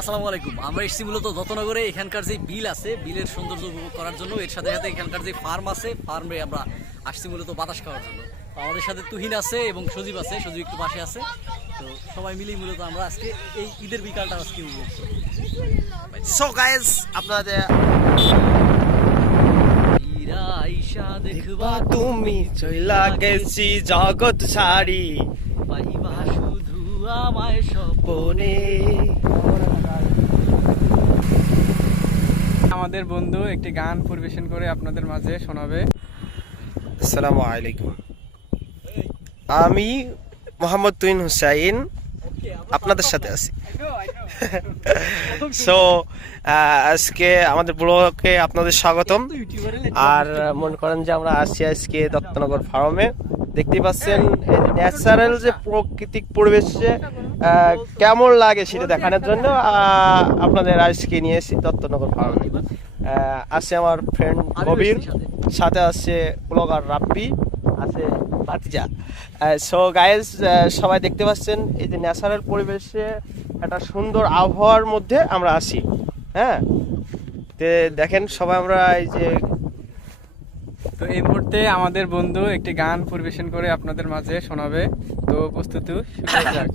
আসসালামু আলাইকুম। আমরা এসেছি মূলত যতনগরে। এখানকার যে বিল আছে, বিলের সৌন্দর্য উপভোগ করার জন্য, এর সাথে সাথে এখানকার যে ফার্ম আছে, ফার্মে আমরা আসছি মূলত বাতাস খাওয়ার জন্য। তো আমাদের সাথে তুহিন আছে এবং সজীব আছে, সজীব একটু পাশে আছে। তো সবাই মিলেই মূলত আমরা আজকে এই ঈদের বিকালটা আজকে উপভোগ করি। সো গাইস আপনাদের আইসা দেখবা তুমি চইলা গেছি জগৎ ছাড়ি পাইবা শুধু আমায় স্বপনে। আমাদের বন্ধু একটি গান পরিবেশন করে আপনাদের মাঝে শোনাবে। আসসালামু আলাইকুম, আমি মোহাম্মদ তুহিন হুসাইন আপনাদের সাথে আছি। সো আজকে আমাদের ব্লগে আপনাদের স্বাগতম। আর মনে করেন যে আমরা আসছি আজকে দত্তনগর ফার্মে। দেখতেই পাচ্ছেন এই যে ন্যাচারাল যে প্রাকৃতিক পরিবেশে কেমন লাগে সেটা দেখানোর জন্য আপনাদের আজকে নিয়ে এসেছি দত্তনগর ফার্মে। আছে আমার ফ্রেন্ড কবির, সাথে আছে ব্লগার রাব্বি, আছে ভাতিজা। সো গাইজ সবাই দেখতে পাচ্ছেন এই যে ন্যাচারাল পরিবেশে একটা সুন্দর আবহাওয়ার মধ্যে আমরা আছি। হ্যাঁ, তে দেখেন সবাই আমরা এই যে তো এই মুহূর্তে আমাদের বন্ধু একটি গান পরিবেশন করে আপনাদের মাঝে শোনাবে। তো প্রস্তুত যাক।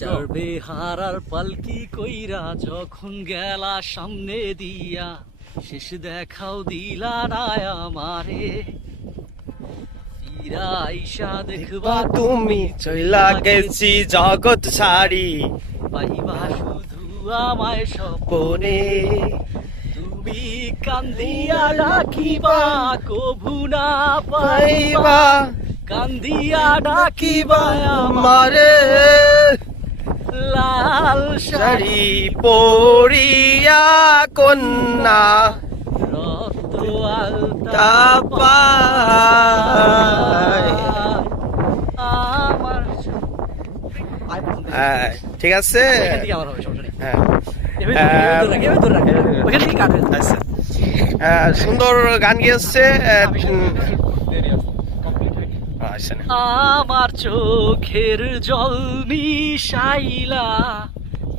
চড়বে হারার পালকি কইরা যখন গেলা সামনে দিয়া, শেষ দেখাও দিলা না আমারে। ফিরা আইসা দেখবা তুমি চইলা গেছি জগৎ ছাড়ি পাইবা শুধু আমায় স্বপনে। পরে তুমি কান্দিয়া ডাকিবা কভু না পাইবা, পাইবা কান্দিয়া ডাকিবা আমারে লাল শাড়ি পরিয়া কন্যা রক্ত আলতা তাপায়। আমার ঠিক আছে। এখান থেকে আমার হবে, সমস্যা নেই। হ্যাঁ, এভাবে ধরে রাখ, ওখান থেকে কাটবে। আচ্ছা। সুন্দর গান গেয়েছে। আচ্ছা না। আমার চোখের জল মিশাইলা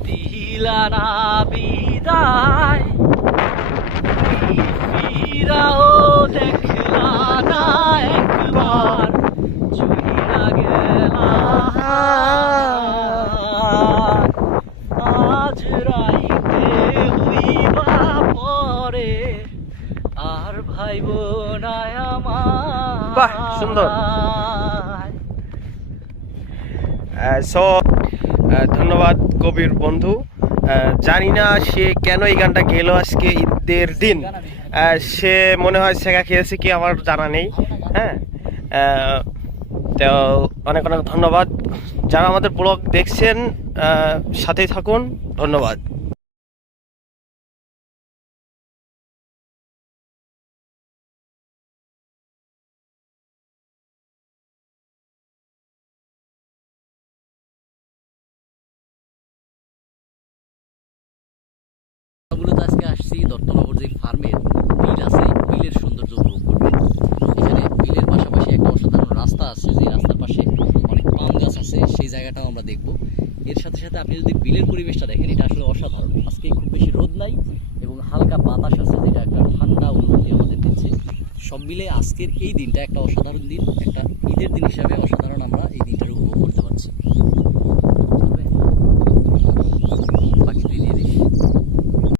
দিলা না বিদায়, ফিরাও দেখলা না একবার, চুইরা গেলা আজ রাইতে হইবা পরে, আর ভাইব না আমার। বাহ, সুন্দর। সো ধন্যবাদ কবির বন্ধু। জানি না সে কেন এই গানটা গেল আজকে ঈদের দিন। সে মনে হয় শেখা খেয়েছে কি আমার জানা নেই। হ্যাঁ, তো অনেক অনেক ধন্যবাদ। যারা আমাদের ব্লগ দেখছেন সাথেই থাকুন। ধন্যবাদ। মূলত আজকে আসছি দত্তনগর যে ফার্মের বিল আছে, বিলের সৌন্দর্য উপভোগ করতে। এখানে বিলের পাশাপাশি একটা অসাধারণ রাস্তা আছে, যে রাস্তার পাশে অনেক পাম গাছ আছে, সেই জায়গাটাও আমরা দেখব। এর সাথে সাথে আপনি যদি বিলের পরিবেশটা দেখেন, এটা আসলে অসাধারণ। আজকে খুব বেশি রোদ নাই এবং হালকা বাতাস আছে, যেটা একটা ঠান্ডা অনুভূতি আমাদের দিচ্ছে। সব মিলে আজকের এই দিনটা একটা অসাধারণ দিন, একটা ঈদের দিন হিসাবে অসাধারণ আমরা এই